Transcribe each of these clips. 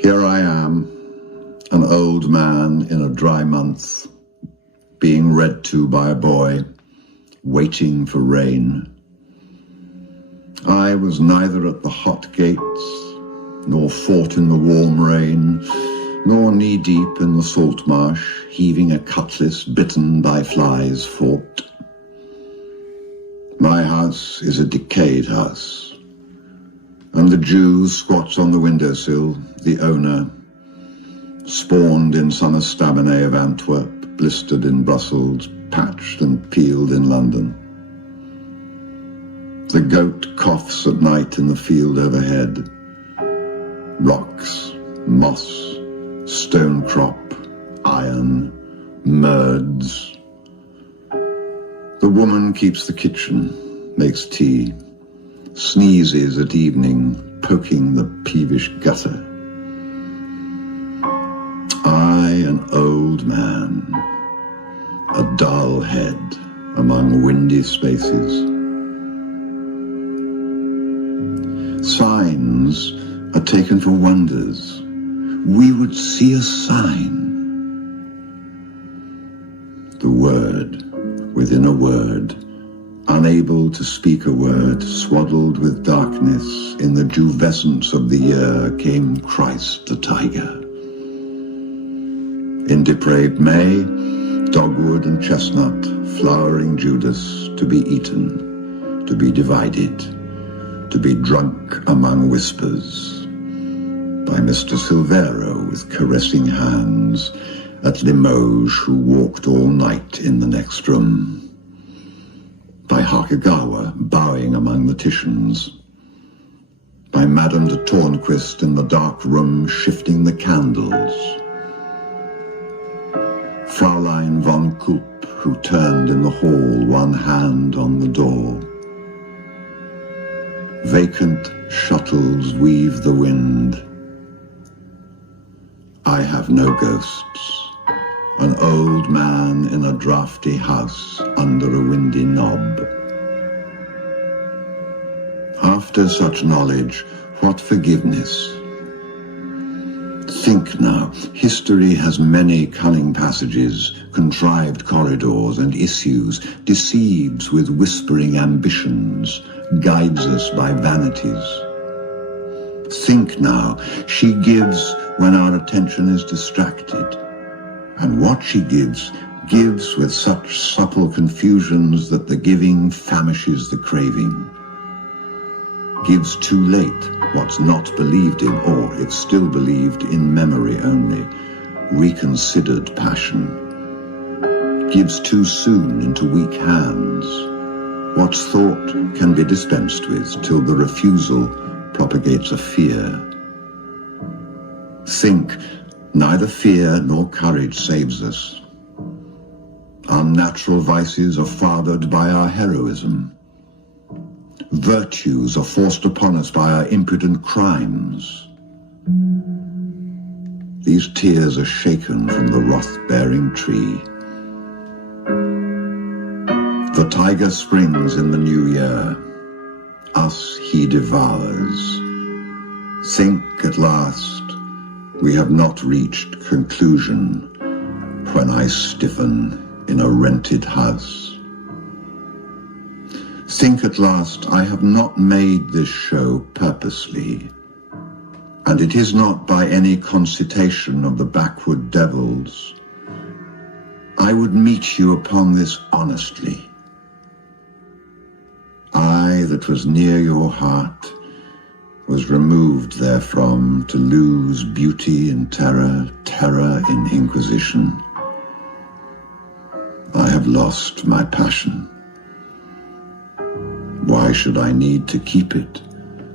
Here I am, an old man in a dry month, being read to by a boy, waiting for rain. I was neither at the hot gates, nor fought in the warm rain, nor knee-deep in the salt marsh, heaving a cutlass bitten by flies fought. My house is a decayed house, and the Jew squats on the windowsill, the owner, spawned in some estaminet of Antwerp, blistered in Brussels, patched and peeled in London. The goat coughs at night in the field overhead. Rocks, moss, stone crop, iron, merds. The woman keeps the kitchen, makes tea, sneezes at evening, poking the peevish gutter. I, an old man, a dull head among windy spaces. Signs are taken for wonders. We would see a sign. The word within a word, unable to speak a word, swaddled with darkness, in the juvescence of the year came Christ the tiger. In depraved May, dogwood and chestnut, flowering Judas, to be eaten, to be divided, to be drunk among whispers, by Mr. Silvero with caressing hands, at Limoges who walked all night in the next room, by Hakegawa bowing among the Titians, by Madame de Tornquist in the dark room shifting the candles, Fraulein von Kulp who turned in the hall, one hand on the door. Vacant shuttles weave the wind. I have no ghosts. An old man in a drafty house under a windy knob. After such knowledge, what forgiveness? Think now, history has many cunning passages, contrived corridors and issues, deceives with whispering ambitions, guides us by vanities. Think now, she gives when our attention is distracted. And what she gives with such subtle confusions that the giving famishes the craving. Gives too late what's not believed in, or it's still believed in memory only, reconsidered passion. Gives too soon into weak hands. What's thought can be dispensed with till the refusal propagates a fear. Think, neither fear nor courage saves us. Unnatural vices are fathered by our heroism. Virtues are forced upon us by our impudent crimes. These tears are shaken from the wrath-bearing tree. The tiger springs in the new year. Us he devours. Think at last, we have not reached conclusion when I stiffen in a rented house. Think at last, I have not made this show purposely, and it is not by any concitation of the backward devils. I would meet you upon this honestly. I that was near your heart was removed therefrom to lose beauty in terror, terror in inquisition. I have lost my passion. Why should I need to keep it,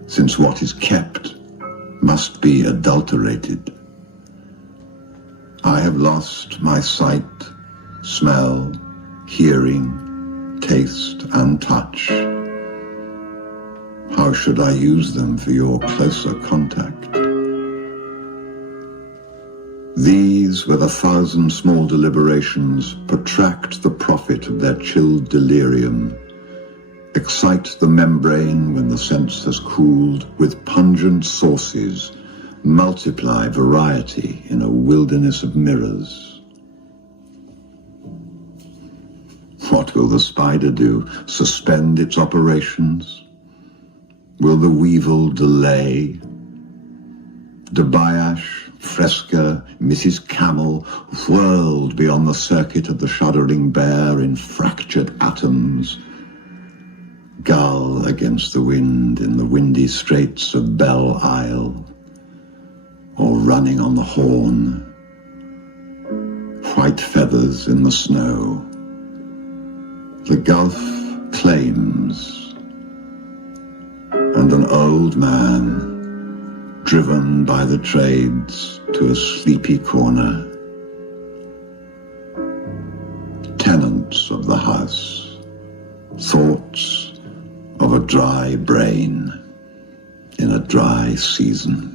since what is kept must be adulterated? I have lost my sight, smell, hearing, taste, and touch. How should I use them for your closer contact? These These, with 1,000 small deliberations, protract the profit of their chilled delirium, excite the membrane when the sense has cooled with pungent sauces, multiply variety in a wilderness of mirrors. What will the spider do? Suspend its operations? Will the weevil delay? Debayash, Fresca, Mrs. Camel whirled beyond the circuit of the shuddering bear in fractured atoms. Gull against the wind in the windy straits of Belle Isle, or running on the Horn. White feathers in the snow. The Gulf claims, and an old man driven by the trades to a sleepy corner. Tenants of the house, thoughts of a dry brain in a dry season.